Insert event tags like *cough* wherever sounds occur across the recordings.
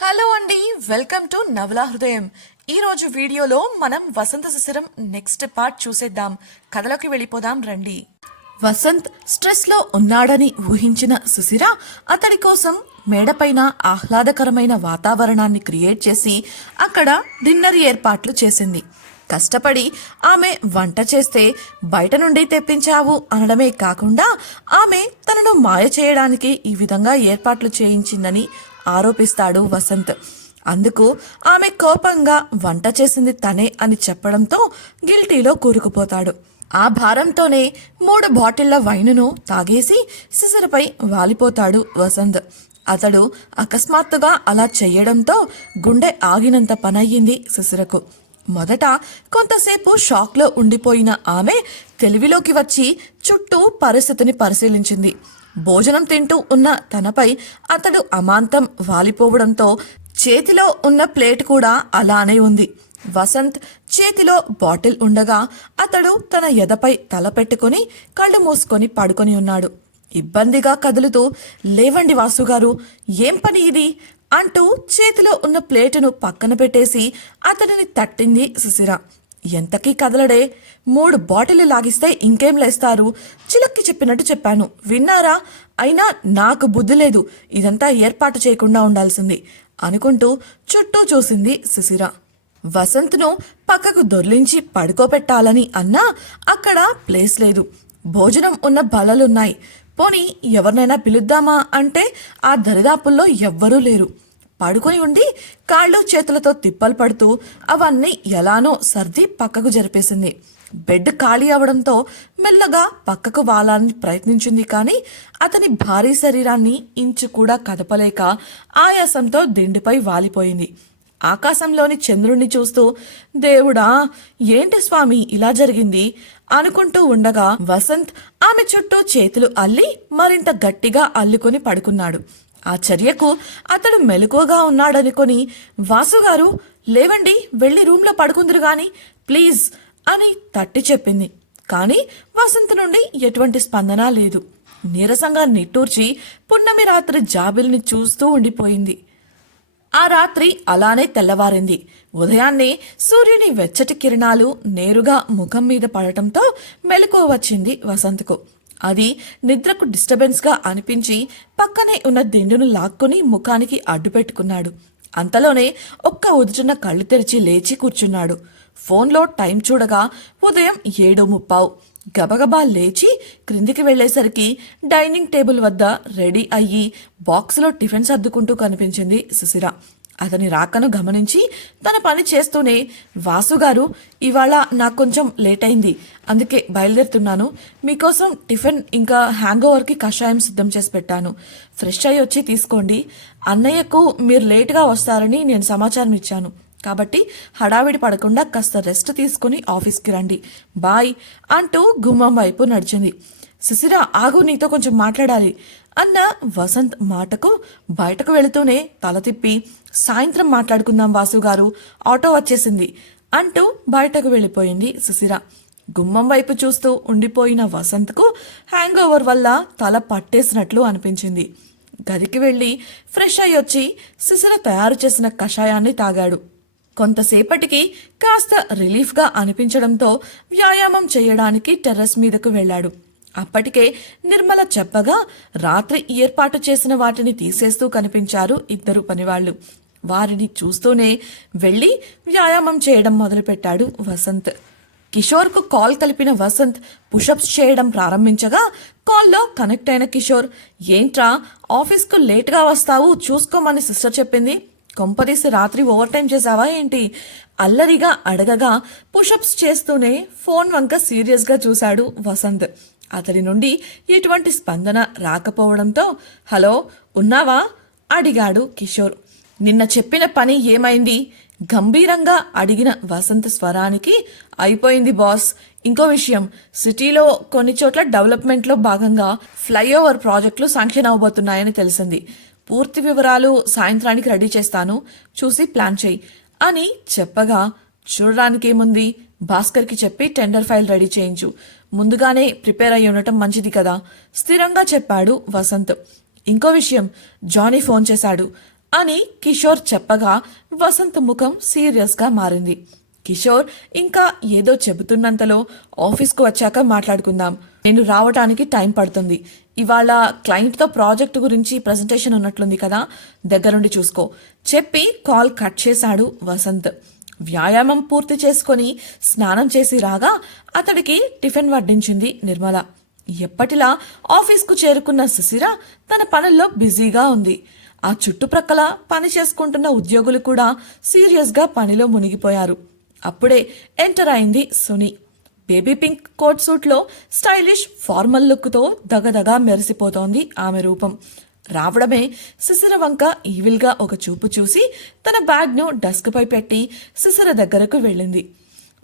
Hello అండి welcome to నవలా హృదయం. ఈ రోజు వీడియోలో మనం వసంత శిశిరం నెక్స్ట్ పార్ట్ చూసేద్దాం. కథలోకి వెళ్ళిపోదాం రండి. వసంత్ స్ట్రెస్లో ఉన్నాడని ఊహించిన సుశిర అతడి కోసం మేడపైన ఆహ్లాదకరమైన వాతావరణాన్ని క్రియేట్ చేసి అక్కడ డిన్నర్ ఏర్పాట్లు చేసింది. కష్టపడి ఆమె వంట చేస్తే బయట నుండి తెప్పించావు అనడమే కాకుండా ఆమె తనను మాయ చేయడానికి ఈ విధంగా ఏర్పాట్లు చేయించిందని ఆరోపిస్తాడు వసంత్. అందుకు ఆమె కోపంగా వంట చేసింది తనే అని చెప్పడంతో గిల్టీలో కూరుకుపోతాడు. ఆ భారంతోనే మూడు బాటిళ్ళ వైనును తాగేసి సిసరపై వాలిపోతాడు వసంత్. అతడు అకస్మాత్తుగా అలా చేయడంతో గుండె ఆగినంత పనయ్యింది సిసిరకు. మొదట కొంతసేపు షాక్లో ఉండిపోయిన ఆమె తెలివిలోకి వచ్చి చుట్టూ పరిస్థితిని పరిశీలించింది. భోజనం తింటూ ఉన్న తనపై అతడు అమాంతం వాలిపోవడంతో చేతిలో ఉన్న ప్లేట్ కూడా అలానే ఉంది. వసంత్ చేతిలో బాటిల్ ఉండగా అతడు తన ఎదపై తల పెట్టుకుని కళ్ళు మూసుకొని పడుకొని ఉన్నాడు. ఇబ్బందిగా కదులుతూ లేవండి వాసుగారు ఏం పని ఇది? అంటూ చేతిలో ఉన్న ప్లేటును పక్కన పెట్టేసి అతడిని తట్టింది సుశిర ఎంతకీ కదలడే? మూడు బాటిల్ లాగిస్తే ఇంకేం లేస్తారు? చిలక్కి చెప్పినట్టు చెప్పాను. విన్నారా? అయినా నాకు బుద్ధి లేదు. ఇదంతా ఏర్పాటు చేయకుండా ఉండాల్సింది అనుకుంటూ చుట్టూ చూసింది సుశిర వసంత్ను పక్కకు దొర్లించి పడుకోబెట్టాలని అన్నా అక్కడ ప్లేస్ లేదు. భోజనం ఉన్న బలలున్నాయి పోనీ ఎవరినైనా పిలుద్దామా అంటే ఆ దరిదాపుల్లో ఎవ్వరూ లేరు. పడుకొని ఉండి కాళ్ళు చేతులతో తిప్పలు పడుతూ అవన్నీ ఎలానో సర్ది పక్కకు జరిపేసింది. బెడ్ ఖాళీ అవడంతో మెల్లగా పక్కకు వాలాలని ప్రయత్నించింది కానీ అతని భారీ శరీరాన్ని ఇంచు కూడా కదపలేక ఆయాసంతో దిండిపై వాలిపోయింది. ఆకాశంలోని చంద్రుణ్ణి చూస్తూ దేవుడా ఏంటి స్వామి ఇలా జరిగింది? అనుకుంటూ ఉండగా వసంత్ ఆమె చుట్టూ చేతులు అల్లి మరింత గట్టిగా అల్లుకొని పడుకున్నాడు. ఆ చర్యకు అతడు మెలకువగా ఉన్నాడనుకొని వాసుగారు లేవండి వెళ్ళి రూమ్లో పడుకుందరు గాని ప్లీజ్ అని తట్టి చెప్పింది. కానీ వసంత్ నుండి ఎటువంటి స్పందన లేదు. నీరసంగా నిట్టూర్చి పున్నమి రాత్రి జాబిల్ని చూస్తూ ఉండిపోయింది. ఆ రాత్రి అలానే తెల్లవారింది. ఉదయాన్నే సూర్యుని వెచ్చటి కిరణాలు నేరుగా ముఖం మీద పడటంతో మెలకువ వచ్చింది వసంత్కు. అది నిద్రకు డిస్టర్బెన్స్గా అనిపించి పక్కనే ఉన్న దిండును లాక్కొని ముఖానికి అడ్డు పెట్టుకున్నాడు. అంతలోనే ఒక్క ఉదుచున్న కళ్ళు తెరిచి లేచి కూర్చున్నాడు. ఫోన్లో టైం చూడగా ఉదయం ఏడు ముప్పావు. గబగబా లేచి క్రిందికి వెళ్ళేసరికి డైనింగ్ టేబుల్ వద్ద రెడీ అయ్యి బాక్స్లో టిఫిన్ సర్దుకుంటూ కనిపించింది సుశిర అతని రాకను గమనించి తన పని చేస్తూనే వాసుగారు ఇవాళ నాకు కొంచెం లేట్ అయింది. అందుకే బయలుదేరుతున్నాను. మీకోసం టిఫిన్ ఇంకా హ్యాంగ్ ఓవర్కి కషాయం సిద్ధం చేసి పెట్టాను. ఫ్రెష్ అయ్యి వచ్చి తీసుకోండి. అన్నయ్యకు మీరు లేటుగా వస్తారని నేను సమాచారం ఇచ్చాను. కాబట్టి హడావిడి పడకుండా కాస్త రెస్ట్ తీసుకుని ఆఫీస్కి రండి. బాయ్ అంటూ గుమ్మం వైపు నడిచింది. శిశిర ఆగు నీతో కొంచెం మాట్లాడాలి అన్న వసంత్ మాటకు బయటకు వెళుతూనే తల తిప్పి సాయంత్రం మాట్లాడుకుందాం వాసు గారు ఆటో వచ్చేసింది అంటూ బయటకు వెళ్ళిపోయింది సుశిర. గుమ్మం వైపు చూస్తూ ఉండిపోయిన వసంత్కు హ్యాంగ్ ఓవర్ వల్ల తల పట్టేసినట్లు అనిపించింది. గదికి వెళ్ళి ఫ్రెష్ అయ్యి వచ్చి తయారు చేసిన కషాయాన్ని తాగాడు. కొంతసేపటికి కాస్త రిలీఫ్గా అనిపించడంతో వ్యాయామం చేయడానికి టెర్రస్ మీదకు వెళ్ళాడు. అప్పటికే నిర్మల చెప్పగా రాత్రి ఏర్పాటు చేసిన వాటిని తీసేస్తూ కనిపించారు ఇద్దరు పనివాళ్ళు వారిని చూస్తూనే వెళ్ళి వ్యాయామం చేయడం మొదలుపెట్టాడు వసంత్. కిషోర్కు కాల్ కలిపిన వసంత్ పుషప్స్ చేయడం ప్రారంభించగా కాల్లో కనెక్ట్ అయిన కిషోర్ ఏంట్రా ఆఫీస్కు లేట్గా వస్తావు చూసుకోమని సిస్టర్ చెప్పింది. కొంపదీసి రాత్రి ఓవర్ టైం చేసావా ఏంటి? అల్లరిగా అడగగా పుషప్స్ చేస్తూనే ఫోన్ వంక సీరియస్గా చూశాడు వసంత్. అతడి నుండి ఎటువంటి స్పందన రాకపోవడంతో హలో ఉన్నావా? అడిగాడు కిషోర్. నిన్న చెప్పిన పని ఏమైంది? గంభీరంగా అడిగిన వసంత్ స్వరానికి అయిపోయింది బాస్. ఇంకో విషయం. సిటీలో కొన్ని చోట్ల డెవలప్మెంట్లో భాగంగా ఫ్లైఓవర్ ప్రాజెక్టులు శాంక్షన్ అవబోతున్నాయని తెలిసింది. పూర్తి వివరాలు సాయంత్రానికి రెడీ చేస్తాను. చూసి ప్లాన్ చేయి. అని చెప్పగా చూడడానికేముంది? భాస్కర్కి చెప్పి టెండర్ ఫైల్ రెడీ చేయించు. ముందుగానే ప్రిపేర్ అయి ఉండటం మంచిది కదా? స్థిరంగా చెప్పాడు వసంత్. ఇంకో విషయం జానీ ఫోన్ చేశాడు. అని కిషోర్ చెప్పగా వసంత్ ముఖం సీరియస్గా మారింది. కిషోర్ ఇంకా ఏదో చెబుతున్నంతలో ఆఫీస్కు వచ్చాక మాట్లాడుకుందాం. నేను రావటానికి టైం పడుతుంది. ఇవాళ క్లయింట్తో ప్రాజెక్ట్ గురించి ప్రజెంటేషన్ ఉన్నట్లుంది కదా దగ్గరుండి చూసుకో. చెప్పి కాల్ కట్ చేశాడు వసంత్. వ్యాయామం పూర్తి చేసుకొని స్నానం చేసి రాగా అతడికి టిఫిన్ వడ్డించింది నిర్మల. ఎప్పటిలా ఆఫీస్కు చేరుకున్న సుశిర తన పనుల్లో బిజీగా ఉంది. ఆ చుట్టుప్రక్కల పని చేసుకుంటున్న ఉద్యోగులు కూడా సీరియస్గా పనిలో మునిగిపోయారు. అప్పుడే ఎంటర్ అయింది సుని. బేబీ పింక్ కోట్ సూట్లో స్టైలిష్ ఫార్మల్ లుక్తో దగదగా మెరిసిపోతోంది ఆమె రూపం. రావడమే సిసిర వంక ఈవిల్గా ఒక చూపు చూసి తన బ్యాగ్ను డస్క్పై పెట్టి సిసిర దగ్గరకు వెళ్ళింది.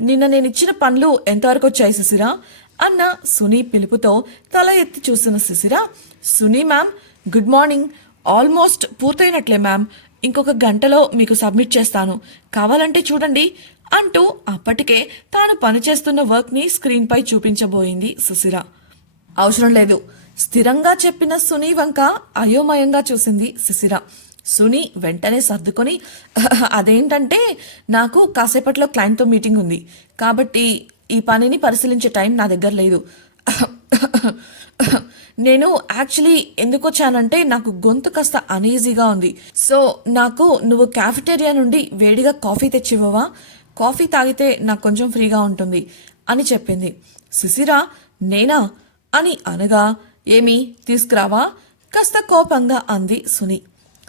నిన్న నేనిచ్చిన పనులు ఎంతవరకు వచ్చాయి సిసిరా? అన్న సునీ పిలుపుతో తల ఎత్తి చూసిన Sisira Suni ma'am good morning. Almost పూర్తయినట్లే ma'am. ఇంకొక గంటలో మీకు సబ్మిట్ చేస్తాను. కావాలంటే చూడండి అంటూ అప్పటికే తాను పనిచేస్తున్న వర్క్ని స్క్రీన్పై చూపించబోయింది సుశిర అవసరం లేదు. స్థిరంగా చెప్పిన సునీ వంక అయోమయంగా చూసింది సుశీల. సుని వెంటనే సర్దుకొని *laughs* అదేంటంటే నాకు కాసేపట్లో క్లయింట్తో మీటింగ్ ఉంది. కాబట్టి ఈ పనిని పరిశీలించే టైం నా దగ్గర లేదు. *laughs* నేను యాక్చువల్లీ ఎందుకు వచ్చానంటే నాకు గొంతు కాస్త అనీజీగా ఉంది. సో నాకు నువ్వు క్యాఫిటేరియా నుండి వేడిగా కాఫీ తెచ్చివ్వవా? కాఫీ తాగితే నాకు కొంచెం ఫ్రీగా ఉంటుంది అని చెప్పింది. సుశిరా నేనా? అని అనగా ఏమి తీసుకురావా? కాస్త కోపంగా అంది సుని.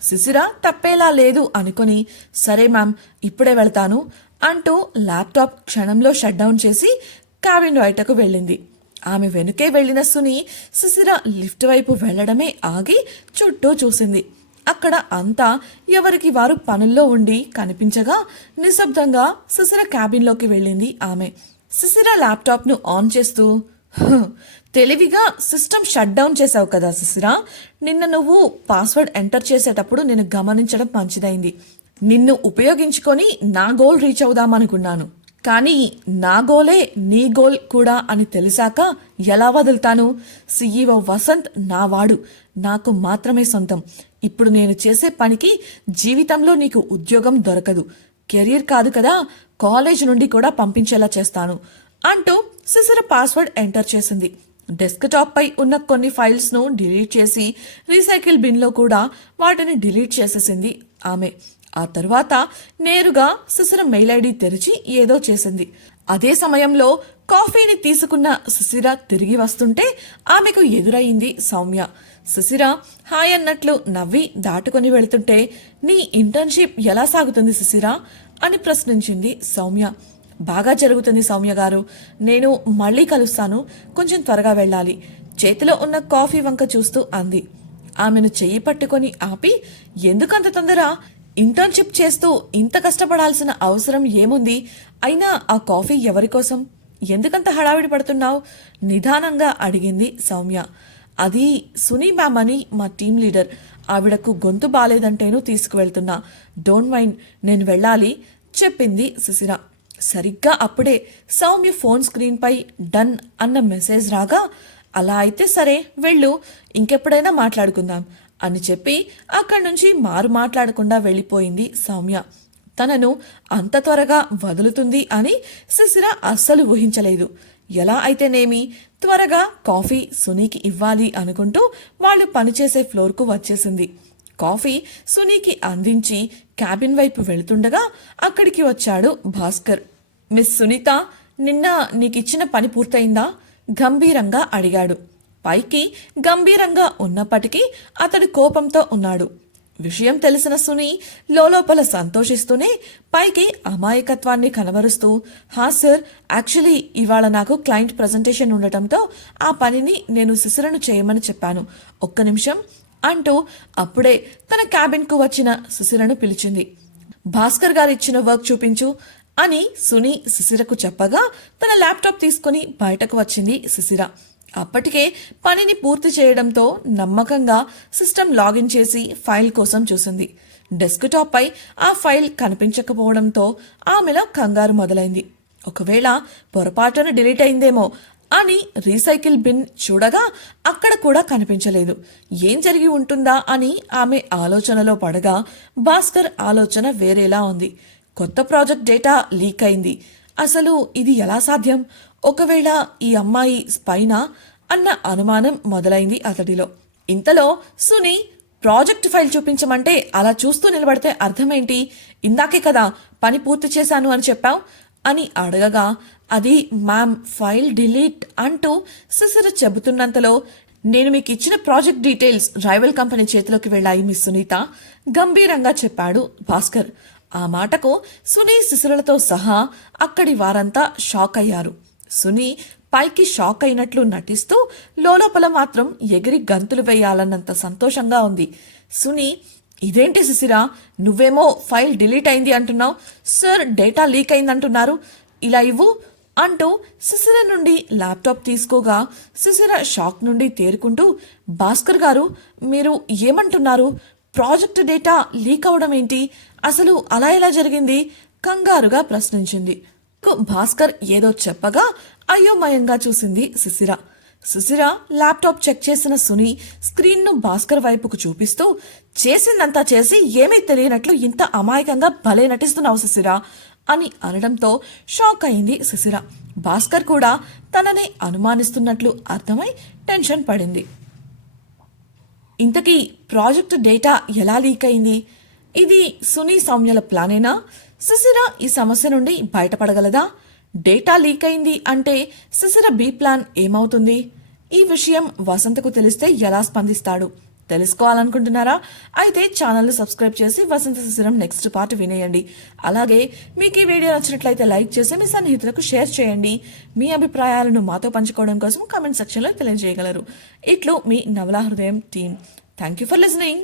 శిశిర తప్పేలా లేదు అనుకొని సరే మ్యామ్ ఇప్పుడే వెళ్తాను అంటూ ల్యాప్టాప్ క్షణంలో షట్ డౌన్ చేసి క్యాబిన్ బయటకు వెళ్ళింది. ఆమె వెనుకే వెళ్ళిన సుని సుశిర లిఫ్ట్ వైపు వెళ్ళడమే ఆగి చుట్టూ చూసింది. అక్కడ అంతా ఎవరికి వారు పనుల్లో ఉండి కనిపించగా నిశ్శబ్దంగా సుశిర క్యాబిన్లోకి వెళ్ళింది ఆమె. సుశిర ల్యాప్టాప్ను ఆన్ చేస్తూ తెలివిగా సిస్టమ్ షట్ డౌన్ చేసావు కదా సుశిర నిన్న నువ్వు పాస్వర్డ్ ఎంటర్ చేసేటప్పుడు నేను గమనించడం మంచిదైంది. నిన్ను ఉపయోగించుకొని నా గోల్ రీచ్ అవుదామనుకున్నాను. కానీ నా గోలే నీ గోల్ కూడా అని తెలిసాక ఎలా వదులుతాను? సీఈఓ వసంత్ నావాడు. నాకు మాత్రమే సొంతం. ఇప్పుడు నేను చేసే పనికి జీవితంలో నీకు ఉద్యోగం దొరకదు. కెరీర్ కాదు కదా కాలేజ్ నుండి కూడా పంపించేలా చేస్తాను అంటూ సిసర పాస్వర్డ్ ఎంటర్ చేసింది. డెస్క్టాప్ పై ఉన్న కొన్ని ఫైల్స్ను డిలీట్ చేసి రీసైకిల్ బిన్లో కూడా వాటిని డిలీట్ చేసేసింది ఆమె. ఆ తర్వాత నేరుగా సిసిర మెయిల్ ఐడి తెరిచి ఏదో చేసింది. అదే సమయంలో కాఫీని తీసుకున్న సుశిర తిరిగి వస్తుంటే ఆమెకు ఎదురయింది సౌమ్య. సుశిర హాయ్ అన్నట్లు నవ్వి దాటుకొని వెళుతుంటే నీ ఇంటర్న్షిప్ ఎలా సాగుతుంది సుశిర అని ప్రశ్నించింది సౌమ్య. బాగా జరుగుతుంది సౌమ్య గారు. నేను మళ్ళీ కలుస్తాను. కొంచెం త్వరగా వెళ్ళాలి. చేతిలో ఉన్న కాఫీ వంక చూస్తూ అంది. ఆమెను చెయ్యి పట్టుకొని ఆపి ఎందుకంత తొందర ఇంటర్న్షిప్ చేస్తూ ఇంత కష్టపడాల్సిన అవసరం ఏముంది? అయినా ఆ కాఫీ ఎవరి కోసం? ఎందుకంత హడావిడి పడుతున్నావు? నిదానంగా అడిగింది సౌమ్య. అది సునీ మ్యామ్ అని మా టీం లీడర్ ఆవిడకు గొంతు బాలేదంటేనూ తీసుకువెళ్తున్నా. డోంట్ మైండ్ నేను వెళ్ళాలి చెప్పింది సుశిర సరిగ్గా అప్పుడే సౌమ్య ఫోన్ స్క్రీన్పై డన్ అన్న మెసేజ్ రాగా అలా అయితే సరే వెళ్ళు. ఇంకెప్పుడైనా మాట్లాడుకుందాం. అని చెప్పి అక్కడి నుంచి మారు మాట్లాడకుండా వెళ్ళిపోయింది సౌమ్య. తనను అంత త్వరగా వదులుతుంది అని శిశిర అస్సలు ఊహించలేదు. ఎలా అయితేనేమి? త్వరగా కాఫీ సునీకి ఇవ్వాలి అనుకుంటూ వాళ్ళు పనిచేసే ఫ్లోర్కు వచ్చేసింది. కాఫీ సునీకి అందించి క్యాబిన్ వైపు వెళుతుండగా అక్కడికి వచ్చాడు భాస్కర్. మిస్ సునీత నిన్న నీకిచ్చిన పని పూర్తయిందా? గంభీరంగా అడిగాడు. పైకి గంభీరంగా ఉన్నప్పటికీ అతడు కోపంతో ఉన్నాడు. విషయం తెలిసిన సుని లోపల సంతోషిస్తూనే పైకి అమాయకత్వాన్ని కనబరుస్తూ హా సార్ యాక్చువల్లీ ఇవాళ నాకు క్లయింట్ ప్రజెంటేషన్ ఉండటంతో ఆ పనిని నేను శిశురను చేయమని చెప్పాను. ఒక్క నిమిషం అంటూ అప్పుడే తన క్యాబిన్కు వచ్చిన శిశిరను పిలిచింది. భాస్కర్ గారు ఇచ్చిన వర్క్ చూపించు అని సుని శిశిరకు చెప్పగా తన ల్యాప్టాప్ తీసుకుని బయటకు వచ్చింది శిశిర అప్పటికే పనిని పూర్తి చేయడంతో నమ్మకంగా సిస్టమ్ లాగిన్ చేసి ఫైల్ కోసం చూసింది. డెస్క్టాప్ పై ఆ ఫైల్ కనిపించకపోవడంతో ఆమెలో కంగారు మొదలైంది. ఒకవేళ పొరపాటున డిలీట్ అయిందేమో అని రీసైకిల్ బిన్ చూడగా అక్కడ కూడా కనిపించలేదు. ఏం జరిగి ఉంటుందా అని ఆమె ఆలోచనలో పడగా భాస్కర్ ఆలోచన వేరేలా ఉంది. కొత్త ప్రాజెక్ట్ డేటా లీక్ అయింది. అసలు ఇది ఎలా సాధ్యం? ఒకవేళ ఈ అమ్మాయి స్పైనా అన్న అనుమానం మొదలైంది అతడిలో. ఇంతలో సుని ప్రాజెక్ట్ ఫైల్ చూపించమంటే అలా చూస్తూ నిలబడితే అర్థమేంటి? ఇందాకే కదా పని పూర్తి చేశాను అని చెప్పావు అని అడగగా అది మ్యామ్ ఫైల్ డిలీట్ అంటూ సిసిర చెబుతున్నంతలో నేను మీకు ఇచ్చిన ప్రాజెక్ట్ డీటెయిల్స్ రైవల్ కంపెనీ చేతిలోకి వెళ్ళాయి మీ సునీత గంభీరంగా చెప్పాడు భాస్కర్. ఆ మాటకు సునీ సిసిరలతో సహా అక్కడి వారంతా షాక్ అయ్యారు. సునీ పైకి షాక్ అయినట్లు నటిస్తూ లోలోపల మాత్రం ఎగిరి గంతులు వేయాలన్నంత సంతోషంగా ఉంది. సునీ ఇదేంటి శిశిరా నువ్వేమో ఫైల్ డిలీట్ అయింది అంటున్నావు. సార్ డేటా లీక్ అయింది అంటున్నారు ఇలా ఇవ్వు అంటూ సిసిర నుండి ల్యాప్టాప్ తీసుకోగా సిసిర షాక్ నుండి తేరుకుంటూ భాస్కర్ గారు మీరు ఏమంటున్నారు? ప్రాజెక్ట్ డేటా లీక్ అవడం ఏంటి? అసలు అలా ఎలా జరిగింది? కంగారుగా ప్రశ్నించింది. భాస్కర్ ఏదో చెప్పగా అయోమయంగా చూసింది శిశిర సుశిర ల్యాప్టాప్ చెక్ చేసిన సుని స్క్రీన్ను భాస్కర్ వైపుకు చూపిస్తూ చేసిందంతా చేసి ఏమీ తెలియనట్లు ఇంత అమాయకంగా భలే నటిస్తున్నావు సుశిర అని అనడంతో షాక్ అయింది సుశిర భాస్కర్ కూడా తననే అనుమానిస్తున్నట్లు అర్థమై టెన్షన్ పడింది. ఇంతకీ ప్రాజెక్ట్ డేటా ఎలా లీక్ అయింది? ఇది సునీ సౌమ్యల ప్లానేనా? సిసిర ఈ సమస్య నుండి బయటపడగలదా? డేటా లీక్ అయింది అంటే సిసిర బి ప్లాన్ ఏమవుతుంది? ఈ విషయం వసంతకు తెలిస్తే ఎలా స్పందిస్తాడు? తెలుసుకోవాలనుకుంటున్నారా? అయితే ఛానల్ని సబ్స్క్రైబ్ చేసి వసంత శిశిరం నెక్స్ట్ పార్ట్ వినేయండి. అలాగే మీకు ఈ వీడియో నచ్చినట్లయితే లైక్ చేసి మీ సన్నిహితులకు షేర్ చేయండి. మీ అభిప్రాయాలను మాతో పంచుకోవడం కోసం కామెంట్ సెక్షన్లో తెలియజేయగలరు. ఇట్లు మీ నవలా హృదయం team thank you for listening.